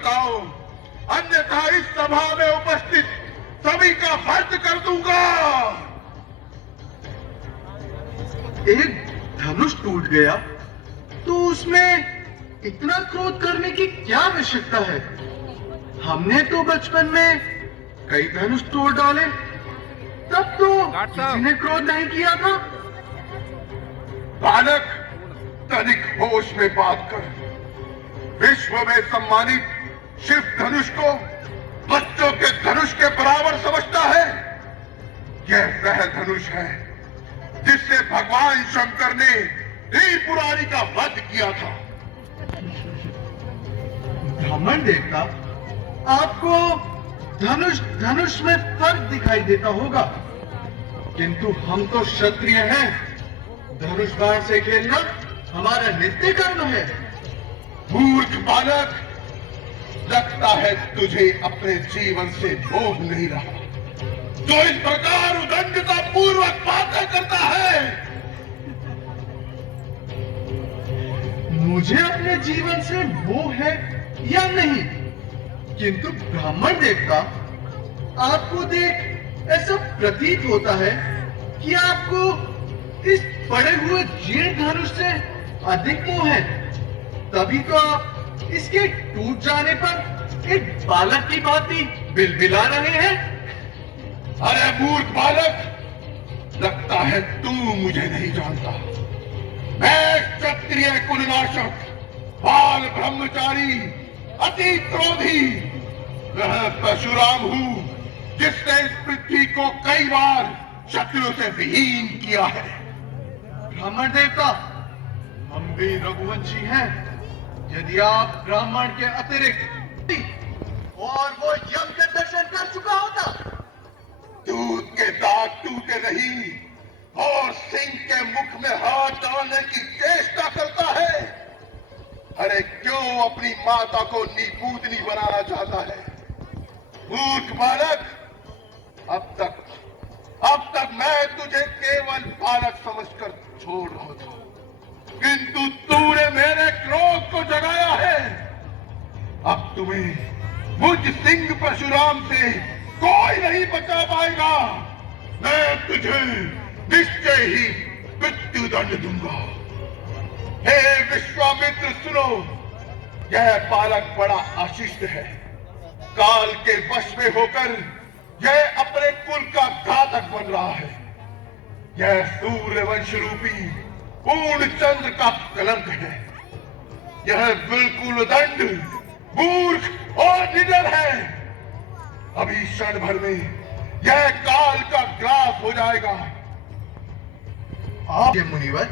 बताओ, अन्यथा इस सभा में उपस्थित सभी का वध कर दूंगा। एक धनुष टूट गया तो उसमें इतना क्रोध करने की क्या आवश्यकता है? हमने तो बचपन में कई धनुष तोड़ डाले, तब तो किसी ने क्रोध नहीं किया था। बालक, तनिक होश में बात कर। विश्व में सम्मानित शिव धनुष को बच्चों के धनुष के बराबर समझता है। यह वह धनुष है जिससे भगवान शंकर ने त्रिपुरारी का वध किया था। ब्राह्मण देवता, आपको धनुष में फर्क दिखाई देता होगा, किंतु हम तो क्षत्रिय हैं। धनुष बाण से खेलना हमारा नित्य कर्म है। मूर्ख बालक, लगता है तुझे अपने जीवन से मोह नहीं रहा, तो इस प्रकार उदंडता पूर्वक बातें करता है। मुझे अपने जीवन से मोह है या नहीं, किंतु ब्राह्मण देवता, आपको देख ऐसा प्रतीत होता है कि आपको इस पड़े हुए जीर्ण धनुष से अधिक मोह है। तभी तो आप इसके टूट जाने पर एक बालक की भांति बिलबिला रहे हैं। अरे मूर्ख बालक, लगता है तू मुझे नहीं जानता। मैं क्षत्रिय कुलनाशक, बाल ब्रह्मचारी, अति क्रोधी, वह परशुराम हूं जिसने इस पृथ्वी को कई बार शत्रुओं से विहीन किया है। ब्राह्मण देवता, हम भी रघुवंशी हैं। यदि आप ब्राह्मण के अतिरिक्त और वो यम के दर्शन कर चुका होता, दूध के दांत टूटे नहीं और सिंह के मुख में हाथ डालने की चेष्टा करता है। अरे क्यों अपनी माता को नीपूतनी बनाना चाहता है? मूर्ख बालक, अब तक मैं तुझे केवल बालक समझकर छोड़ रहा था, किंतु तूने मेरे क्रोध को जगाया है। अब तुम्हें मुझ सिंह परशुराम से कोई नहीं बचा पाएगा। मैं तुझे निश्चय ही मृत्यु दंड दूंगा। हे विश्वामित्र, सुनो, यह बालक बड़ा आशिष्ट है। काल के वश में होकर यह अपने कुल का घातक बन रहा है। यह सूर्यवंश रूपी पूर्ण चंद्र का कलंक है। यह बिल्कुल दंड, मूर्ख और निडर है। अभी क्षण भर में यह काल का ग्रास हो जाएगा। आप मुनिवर,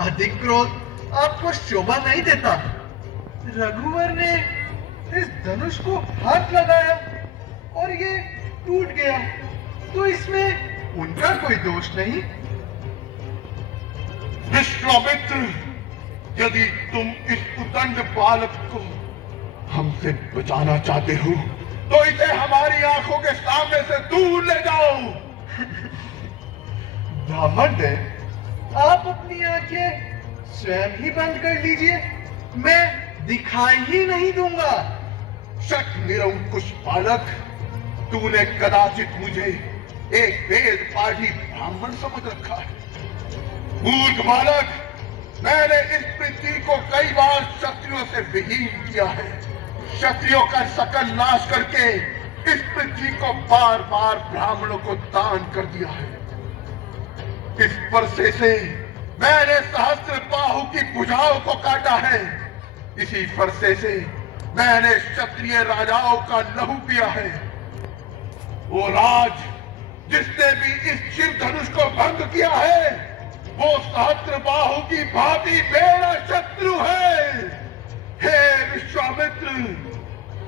अधिक क्रोध आपको शोभा नहीं देता। रघुवर ने इस धनुष को हाथ लगाया और ये टूट गया, तो इसमें उनका कोई दोष नहीं। विश्वामित्र, यदि तुम इस उदंड बालक को हमसे बचाना चाहते हो तो इसे हमारी आंखों के सामने से दूर ले जाओ। ब्राह्मण देव, आप अपनी आंखें स्वयं ही बंद कर लीजिए, मैं दिखाई ही नहीं दूंगा। शक निरंकुश बालक, तूने कदाचित मुझे एक वेद पाठी ब्राह्मण समझ रखा है। मूर्ख बालक, मैंने इस पृथ्वी को कई बार क्षत्रियों से विहीन किया है। क्षत्रियों का सकल नाश करके इस पृथ्वी को बार बार ब्राह्मणों को दान कर दिया है। इस वर्षे से मैंने सहस्त्र बाहु की भुजाओं को काटा है। इसी फरसे से मैंने क्षत्रिय राजाओं का लहू पिया है। वो राज जिसने भी इस शिव धनुष को भंग किया है, वो सहस्त्र बाहु की भांति मेरा शत्रु है। हे विश्वामित्र,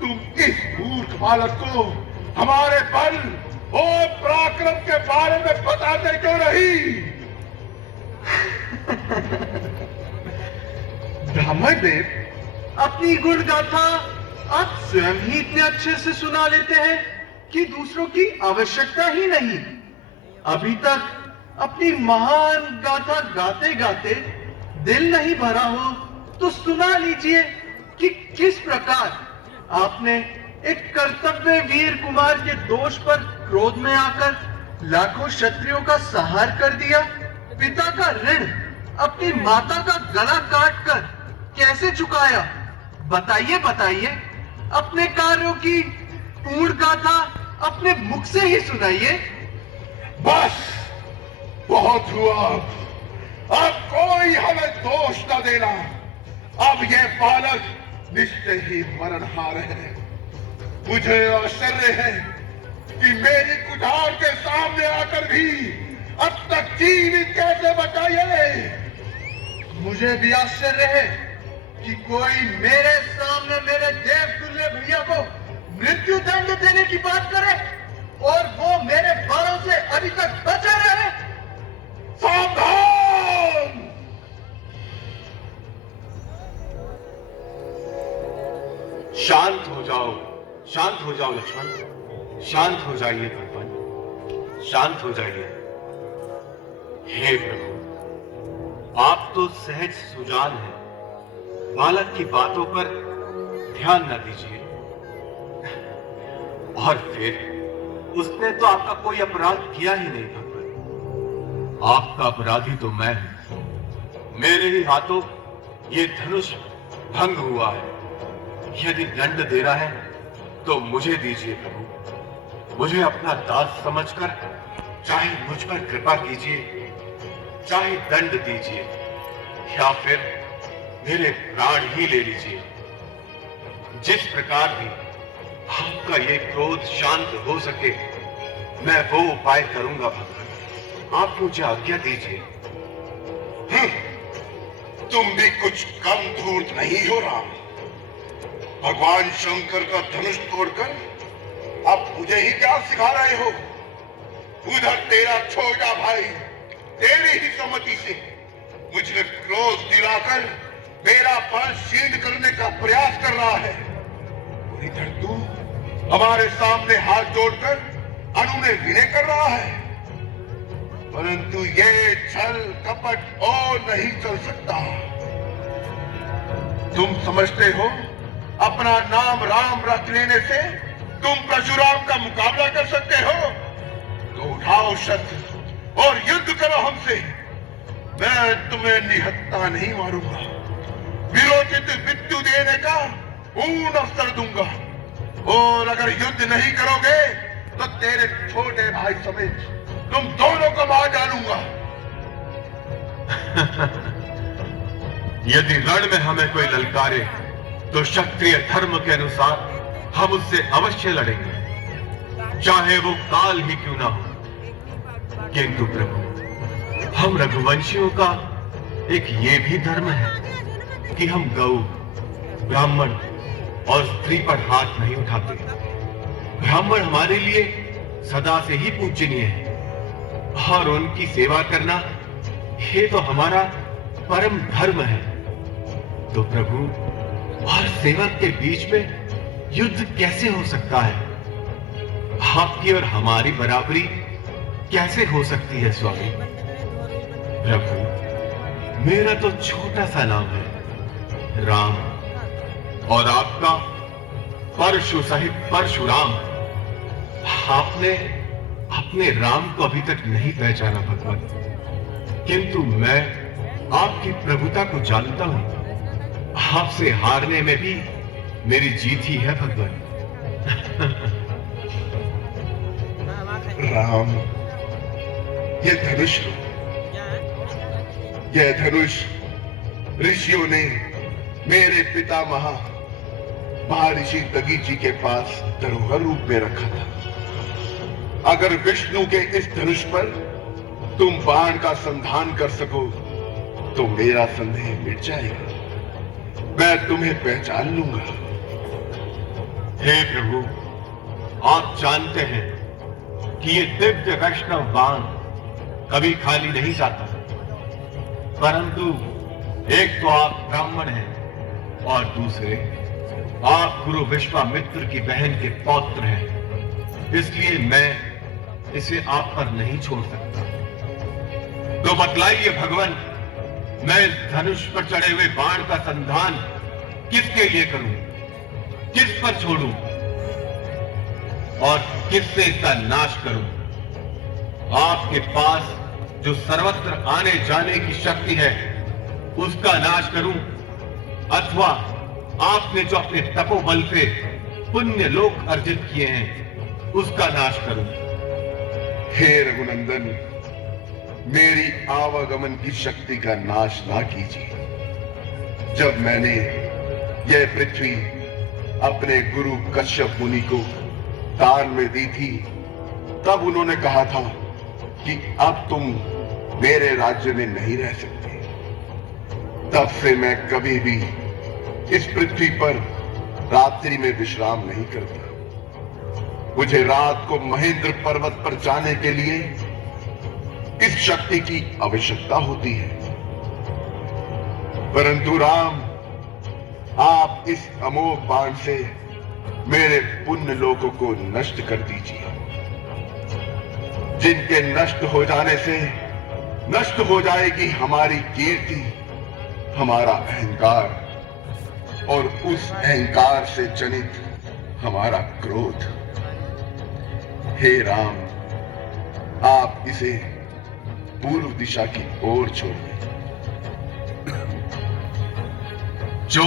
तुम इस मूर्ख बालक को हमारे बल और पराक्रम के बारे में बताते क्यों नहीं? ब्राह्मण देव, अपनी गुण गाथा आप स्वयं ही इतने अच्छे से सुना लेते हैं कि दूसरों की आवश्यकता ही नहीं। अभी तक अपनी महान गाथा गाते गाते दिल नहीं भरा हो तो सुना लीजिए कि किस प्रकार आपने एक कर्तव्य वीर कुमार के दोष पर क्रोध में आकर लाखों क्षत्रियों का संहार कर दिया। पिता का ऋण अपनी माता का गला काटकर कैसे चुकाया? बताइए बताइए, अपने कार्यों की पूर्ण गाथा अपने मुख से ही सुनाइए। बस बहुत हुआ। अब कोई हमें दोष न देना। अब ये बालक निश्चय ही मरणहार है। मुझे आश्चर्य है कि मेरी कुठार के सामने आकर भी अब तक जीवित कैसे बचा ये। मुझे भी आश्चर्य है कि कोई मेरे सामने मेरे देवतुल्य भैया को मृत्यु दंड देने की बात करे और वो मेरे बालों से अभी तक बचा रहे। सावधान! शांत हो जाओ, शांत हो जाओ लक्ष्मण, शांत हो जाइए भगवान, शांत हो जाइए। हे प्रभु, आप तो सहज सुजान हैं, बालक की बातों पर ध्यान न दीजिए। और फिर उसने तो आपका कोई अपराध किया ही नहीं भगवान। आपका अपराधी तो मैं हूं। मेरे ही हाथों ये धनुष भंग हुआ है। यदि दंड देना है तो मुझे दीजिए प्रभु। मुझे अपना दास समझकर चाहे मुझ पर कृपा कीजिए, चाहे दंड दीजिए, या फिर मेरे प्राण ही ले लीजिए। जिस प्रकार भी आपका ये क्रोध शांत हो सके, मैं वो उपाय करूंगा भगवान। आप मुझे आज्ञा दीजिए। तुम भी कुछ कम धूर्त नहीं हो राम। भगवान शंकर का धनुष तोड़कर अब मुझे ही क्या सिखा रहे हो? उधर तेरा छोटा भाई तेरी ही सम्मति से मुझे क्रोध दिलाकर मेरा फल छीन करने का प्रयास कर रहा है, और इधर तू हमारे सामने हाथ जोड़कर अनुनय विनय कर रहा है। परंतु ये छल कपट और नहीं चल सकता। तुम समझते हो अपना नाम राम रख लेने से तुम परशुराम का मुकाबला कर सकते हो? तो उठाओ शस्त्र और युद्ध करो हमसे। मैं तुम्हें निहत्ता नहीं मारूंगा, विरोचित मृत्यु देने का पूर्ण अवसर दूंगा। और अगर युद्ध नहीं करोगे तो तेरे छोटे भाई समेत तुम दोनों को मार डालूंगा। यदि रण में हमें कोई ललकारे तो क्षत्रिय धर्म के अनुसार हम उससे अवश्य लड़ेंगे, चाहे वो काल ही क्यों ना हो। किंतु प्रभु, हम रघुवंशियों का एक ये भी धर्म है कि हम गौ, ब्राह्मण और स्त्री पर हाथ नहीं उठाते। ब्राह्मण हमारे लिए सदा से ही पूजनीय है और उनकी सेवा करना ये तो हमारा परम धर्म है। तो प्रभु, और सेवक के बीच में युद्ध कैसे हो सकता है? आपकी और हमारी बराबरी कैसे हो सकती है स्वामी? प्रभु, मेरा तो छोटा सा नाम है राम, और आपका परशु सहित परशुराम। आपने अपने राम को अभी तक नहीं पहचाना भगवान, किंतु मैं आपकी प्रभुता को जानता हूं। आपसे हारने में भी मेरी जीत ही है भगवान। राम, ये धनुष लो। यह धनुष ऋषियों ने मेरे पितामह महर्षि दधीचि के पास धरोहर रूप में रखा था। अगर विष्णु के इस धनुष पर तुम बाण का संधान कर सको तो मेरा संदेह मिट जाएगा। मैं तुम्हें पहचान लूंगा। हे प्रभु, आप जानते हैं कि ये दिव्य वैष्णव बाण कभी खाली नहीं जाता, परंतु एक तो आप ब्राह्मण हैं और दूसरे आप गुरु विश्वामित्र की बहन के पौत्र हैं। इसलिए मैं इसे आप पर नहीं छोड़ सकता। तो बतलाइए भगवान, मैं इस धनुष पर चढ़े हुए बाण का संधान किसके लिए करूं? किस पर छोड़ूं और किससे इसका नाश करूं? आपके पास जो सर्वत्र आने जाने की शक्ति है उसका नाश करूं, अथवा आपने जो अपने तपोबल से पुण्य लोक अर्जित किए हैं उसका नाश करूं? हे रघुनंदन, मेरी आवागमन की शक्ति का नाश ना कीजिए। जब मैंने यह पृथ्वी अपने गुरु कश्यप मुनि को दान में दी थी, तब उन्होंने कहा था कि अब तुम मेरे राज्य में नहीं रह सकते। तब से मैं कभी भी इस पृथ्वी पर रात्रि में विश्राम नहीं करता। मुझे रात को महेंद्र पर्वत पर जाने के लिए इस शक्ति की आवश्यकता होती है। परंतु राम, आप इस अमोघ बाण से मेरे पुण्य लोकों को नष्ट कर दीजिए, जिनके नष्ट हो जाने से नष्ट हो जाएगी हमारी कीर्ति, हमारा अहंकार और उस अहंकार से जनित हमारा क्रोध। हे राम, आप इसे पूर्व दिशा की ओर छोड़िए। जो